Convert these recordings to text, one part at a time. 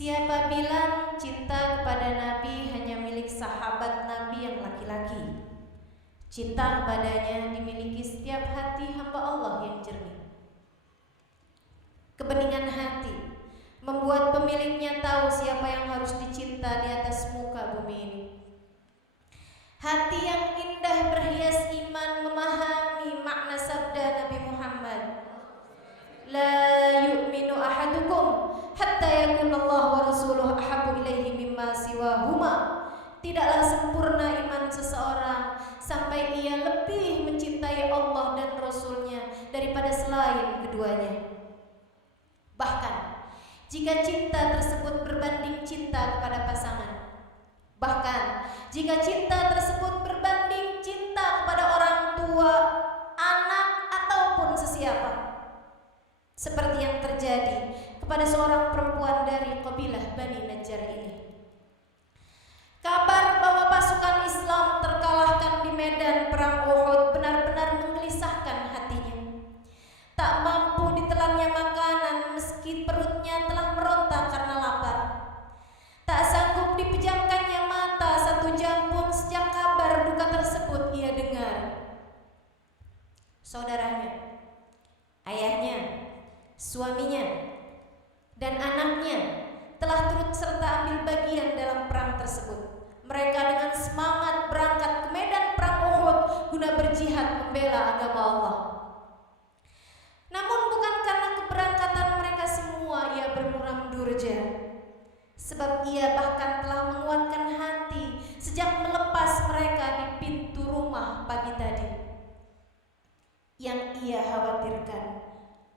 Siapa bilang cinta kepada Nabi hanya milik sahabat Nabi yang laki-laki? Cinta kepadanya dimiliki setiap hati hamba Allah yang jernih. Kebeningan hati membuat pemiliknya tahu siapa yang harus dicinta di atas muka bumi ini. Hati yang indah berhias iman memahami makna sabda Nabi Muhammad, la yu'minu ahadukum hatta yakuna Allah wa rasuluhu ahabbu ilaihi mimma siwahuma. Tidaklah sempurna iman seseorang sampai ia lebih mencintai Allah dan Rasulnya daripada selain keduanya. Bahkan jika cinta tersebut berbanding cinta kepada pasangan, bahkan jika cinta tersebut berbanding cinta kepada orang tua, anak, ataupun sesiapa, seperti yang terjadi kepada seorang perempuan dari kabilah Bani Najjar ini. Kabar bahwa pasukan Islam terkalahkan di medan perang Uhud benar-benar menggelisahkan hatinya. Tak mampu ditelannya makanan meski perutnya telah meronta karena lapar. Tak sanggup dipejamkannya mata 1 jam pun sejak kabar duka tersebut ia dengar. Saudaranya, ayahnya, suaminya, dan anaknya telah turut serta ambil bagian dalam perang tersebut. Mereka dengan semangat berangkat ke medan perang Uhud guna berjihad membela agama Allah. Namun bukan karena keberangkatan mereka semua ia bermuram durja, sebab ia bahkan telah menguatkan hati sejak melepas mereka di pintu rumah pagi tadi. Yang ia khawatirkan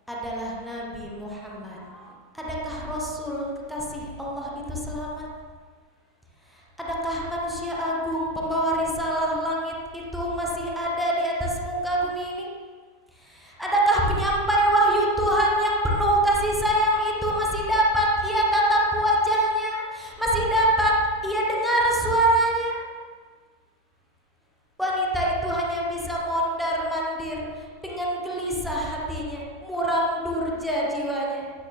adalah Nabi Muhammad. Adakah Rasul kekasih Allah itu selamat? Adakah manusia agung pembawa risalah langit itu masih ada di atas muka bumi ini? Adakah penyampai wahyu Tuhan yang penuh kasih sayang itu masih dapat ia tatap wajahnya? Masih dapat ia dengar suaranya? Wanita itu hanya bisa mondar-mandir dengan gelisah hatinya, muram durja jiwanya.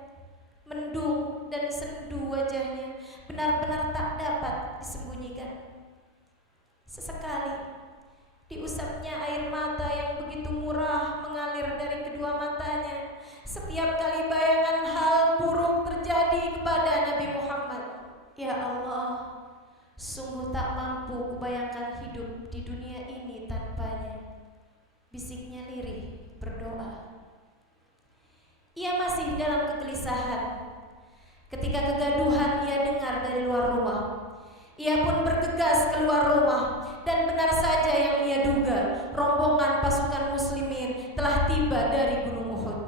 Mendung dan sendu wajahnya benar-benar tak dapat disembunyikan. Sesekali diusapnya air mata yang begitu murah mengalir dari kedua matanya setiap kali bayangan hal buruk terjadi kepada Nabi Muhammad. Ya Allah, sungguh tak mampu kubayangkan hidup di dunia ini tanpanya. Bisiknya lirih berdoa. Ia masih dalam kegelisahan ketika kegaduhan ia dengar dari luar rumah. Ia pun bergegas keluar rumah dan benar saja yang ia duga, rombongan pasukan muslimin telah tiba dari Gunung Uhud.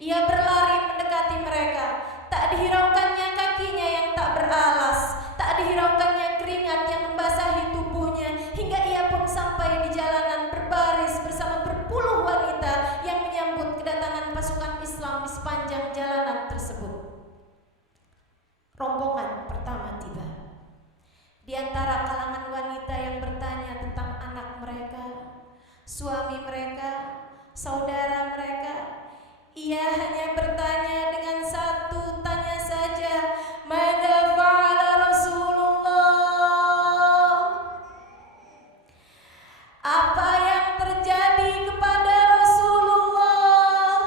Ia berlari mendekati mereka, tak dihiraukannya kakinya yang tak beralas, tak dihiraukannya keringat yang membasahi tubuhnya, hingga ia pun sampai di jalanan berbaris bersama berpuluh wanita yang menyambut kedatangan pasukan Islam di sepanjang jalanan tersebut. Rombongan pertama tiba. Di antara kalangan wanita yang bertanya tentang anak mereka, suami mereka, saudara mereka, ia hanya bertanya dengan satu tanya saja, "Madza fa'ala Rasulullah?" Apa yang terjadi kepada Rasulullah?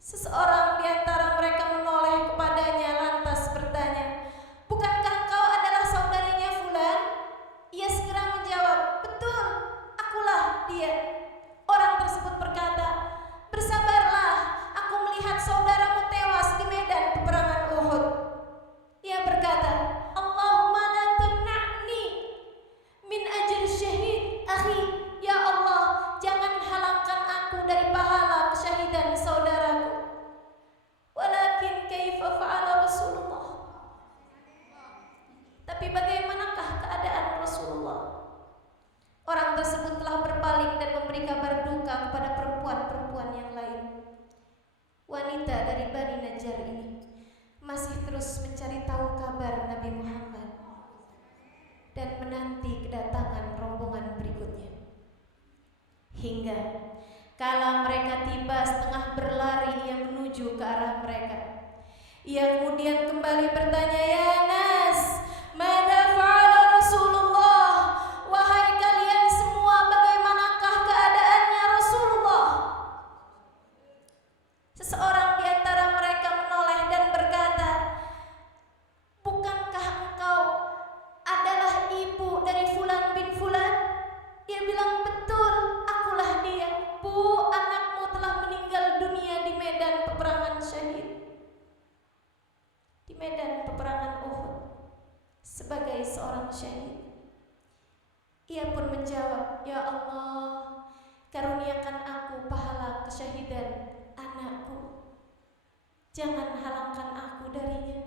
Seseorang di antara mereka menoleh kepadanya lantas bertanya, "Bukankah kau adalah saudarinya Fulan?" Ia segera menjawab, "Betul, akulah dia." Orang tersebut berkata, "Bersabarlah, aku melihat saudaramu tewas di medan peperangan Uhud." Ia berkata, "Allahumma la tamna'ni min ajr syahid akhi." Ya Allah, jangan halangkan aku dari pahala kesyahidan saudaraku. Walakin kaifa fa'ala Rasulullah? Tapi bagaimanakah keadaan Rasulullah? Orang tersebut telah berpaling dan memberi kabar duka kepada perempuan-perempuan yang lain. Wanita dari Bani Najjar ini masih terus mencari tahu kabar Nabi Muhammad dan menanti kedatangan rombongan berikutnya. Hingga kala mereka tiba setengah berlari ia menuju ke arah mereka. Ia kemudian kembali bertanya, "Ya Nas, mada fa'ala Rasulullah?" Wahai kalian semua, bagaimanakah keadaannya Rasulullah? Seseorang di antara mereka menoleh dan berkata, "Bukankah engkau adalah ibu dari Fulan bin Fulan?" Ia bilang, "Betul, akulah dia. Bu, anakmu telah meninggal dunia di medan peperangan syahid, di medan peperangan Uhud, sebagai seorang syahid." Ia pun menjawab, "Ya Allah, karuniakan aku pahala kesyahidan anakku. Jangan halangkan aku darinya."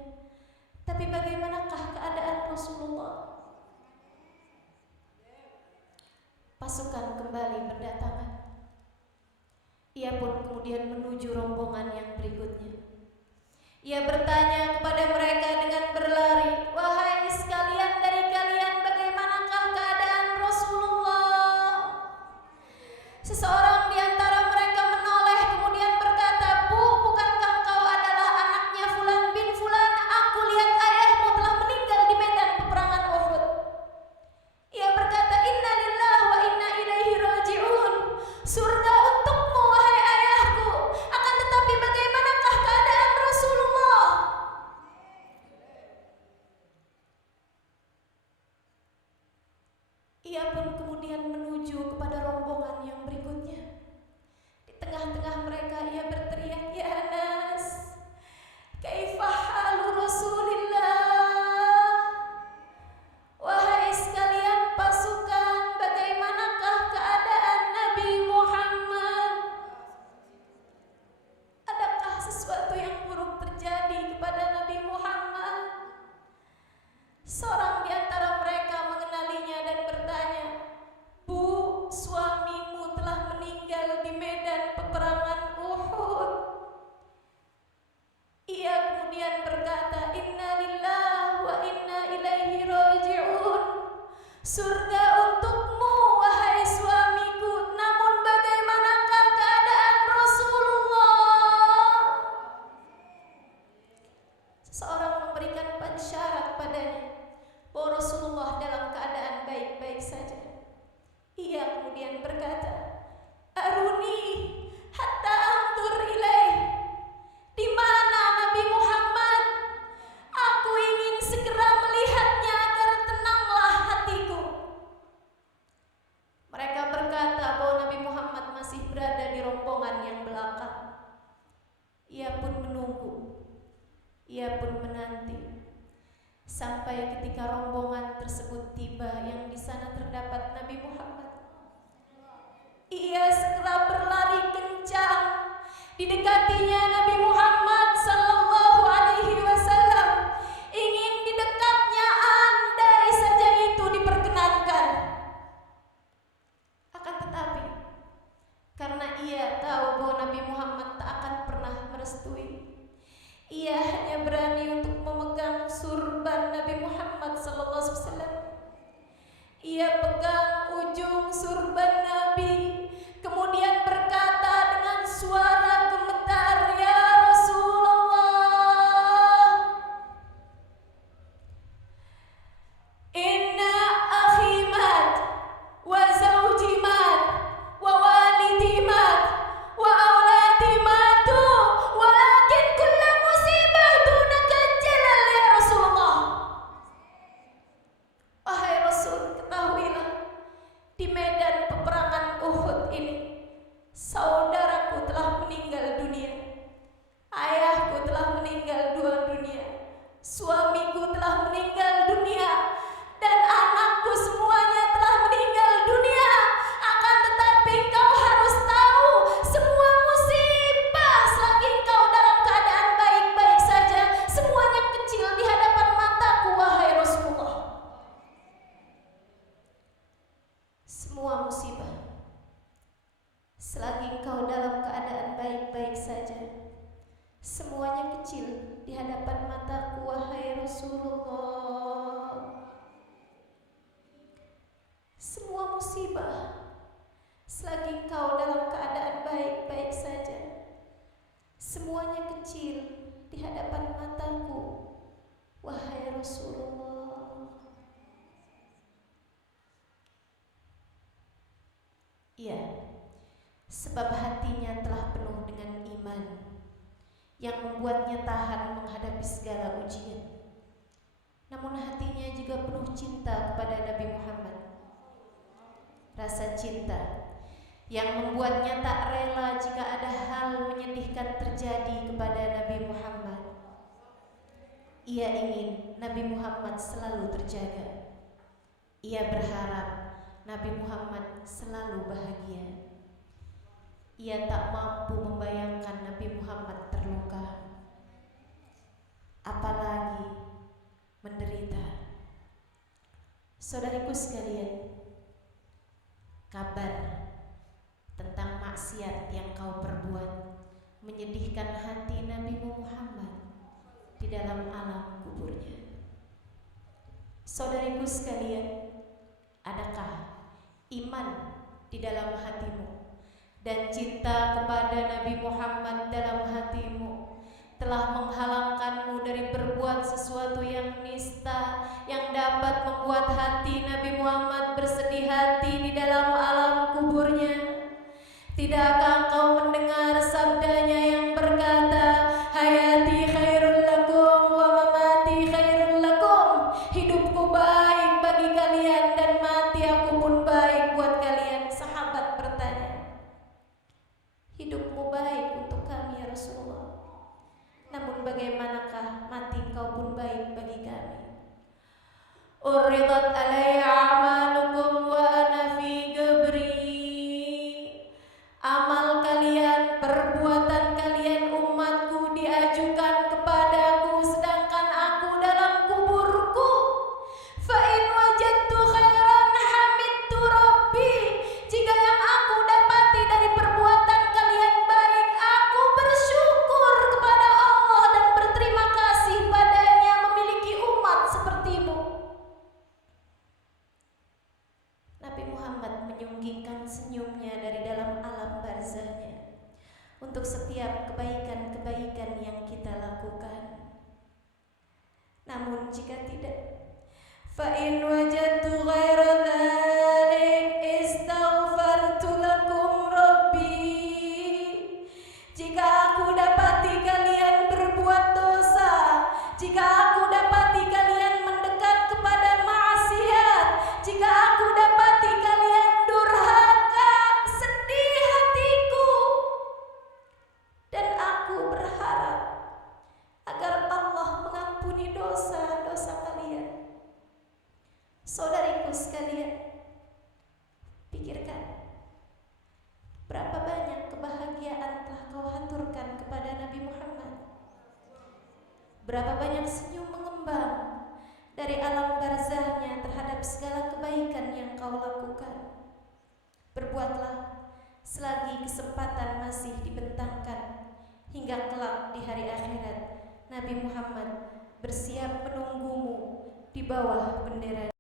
Tapi bagaimanakah keadaan Rasulullah? Pasukan kembali berdatangan. Ia pun kemudian menuju rombongan yang berikutnya. Ia bertanya kepada mereka dengan berlari, "Wahai sekalian, dari kalian bagaimanakah keadaan Rasulullah?" Seseorang di antara mereka menoleh kemudian berkata, "Bu, bukankah engkau adalah anaknya Fulan bin Fulan? Aku lihat ayahmu telah meninggal di medan peperangan Uhud." Ia berkata, "Inna lillahi wa inna ilaihi raji'un. Surga untukmu wahai ayahku. Akan tetapi bagaimanakah keadaan Rasulullah?" Ia pun kemudian menuju kepada rombongan yang berikutnya. Di tengah-tengah mereka ia berteriak, "Ya Nas, kaifa halu Rasulillah?" Wahai sekalian pasukan, bagaimanakah keadaan Nabi Muhammad? Adakah sesuatu yang buruk terjadi kepada Nabi Muhammad? Seorang di antara mereka mengenalinya dan bertanya, "Bu, suamimu telah meninggal di medan peperangan Uhud." Ia kemudian berkata, "Inna lillahi wa inna ilaihi raji'un. Surga untukmu wahai suamiku. Namun bagaimanakah keadaan Rasulullah?" Seseorang memberikan syarat padanya bahwa Rasulullah dalam keadaan baik-baik saja. Ia kemudian berkata, "Aruni hatta antur ilaih." Di mana Nabi Muhammad? Aku ingin segera melihatnya agar tenanglah hatiku. Mereka berkata bahwa Nabi Muhammad masih berada di rombongan yang belakang. Ia pun menunggu. Ia pun menanti. Sampai ketika rombongan tersebut tiba yang di sana terdapat Nabi Muhammad. Ia segera berlari kencang. Didekatinya Nabi Muhammad sallallahu alaihi wasallam. Ingin didekatnya andai saja itu diperkenankan. Akan tetapi karena ia tahu bahwa Nabi Muhammad tak akan pernah merestui, ia hanya berani untuk memegang surban Nabi Muhammad sallallahu alaihi wasallam. Ia pegang ujung surban Nabi, kemudian berkata dengan suara gemetar, "Ya Rasulullah, inna akhi mat, wa zawji mat, wa walidi mat, wa auladi matu, walakin kulla musibah dunaka jalal ya Rasulullah." Wahai Rasul, ketahuilah, di medan peperangan Uhud ini saudaraku telah meninggal dunia, ayahku telah meninggal dunia, suamiku telah meninggal dunia, dan anakku semuanya telah meninggal dunia. Akan tetapi engkau harus tahu, semua musibah selagi engkau dalam keadaan baik-baik saja, semuanya kecil di hadapan mataku wahai Rasulullah. Semua musibah selagi engkau dalam keadaan baik-baik saja, semuanya kecil di hadapan mataku wahai Rasulullah. Iya, sebab hatinya telah penuh dengan iman yang membuatnya tahan menghadapi segala ujian. Namun hatinya juga penuh cinta kepada Nabi Muhammad. Rasa cinta yang membuatnya tak rela jika ada hal menyedihkan terjadi kepada Nabi Muhammad. Ia ingin Nabi Muhammad selalu terjaga. Ia berharap Nabi Muhammad selalu bahagia. Ia tak mampu membayangkan Nabi Muhammad terluka, apalagi menderita. Saudariku sekalian, kabar tentang maksiat yang kau perbuat menyedihkan hati Nabi Muhammad di dalam alam kuburnya. Saudariku sekalian, adakah iman di dalam hatimu dan cinta kepada Nabi Muhammad dalam hatimu telah menghalangkanmu dari berbuat sesuatu yang nista yang dapat membuat hati Nabi Muhammad bersedih hati di dalam alam kuburnya? Tidakkah engkau mendengar sabdanya yang berkata, hayati khairul lakum wa mamati khairul lakum. Hidupku baik bagi kalian dan mati aku pun baik buat kalian. Sahabat bertanya, hidupmu baik untuk kami ya Rasulullah, namun bagaimanakah mati engkau pun baik bagi kami? Uridat alayya amalukum wa ana fi gabri. Amal kalian, perbuatan kalian umatku diajukan kepadaku sedangkan aku dalam kuburku. Fa in wajadtu khairan hamidtu rabbi. Jika yang aku dapati dari perbuatan kalian baik, aku bersyukur kepada Allah dan berterima kasih padanya memiliki umat sepertimu. Nabi Muhammad menyunggingkan senyumnya dari dalam alam barzahnya untuk setiap kebaikan-kebaikan yang kita lakukan. Namun jika tidak, fa in wajadtu ghaira dzalik istaghfartu lakum rabbi. Jika aku dapati kalian berbuat dosa, jika aku dapati kalian mendekat kepada maksiat, jika aku dapati kalian durhaka, sedih hatiku, dan aku berharap agar Allah mengampuni dosa-dosa kalian. Saudariku sekalian, pikirkan berapa banyak kebahagiaan telah kau haturkan kepada Nabi Muhammad. Berapa banyak senyum mengembang dari alam barzahnya terhadap segala kebaikan yang kau lakukan. Berbuatlah selagi kesempatan masih dibentangkan, hingga kelak di hari akhirat Nabi Muhammad bersiap menunggumu di bawah bendera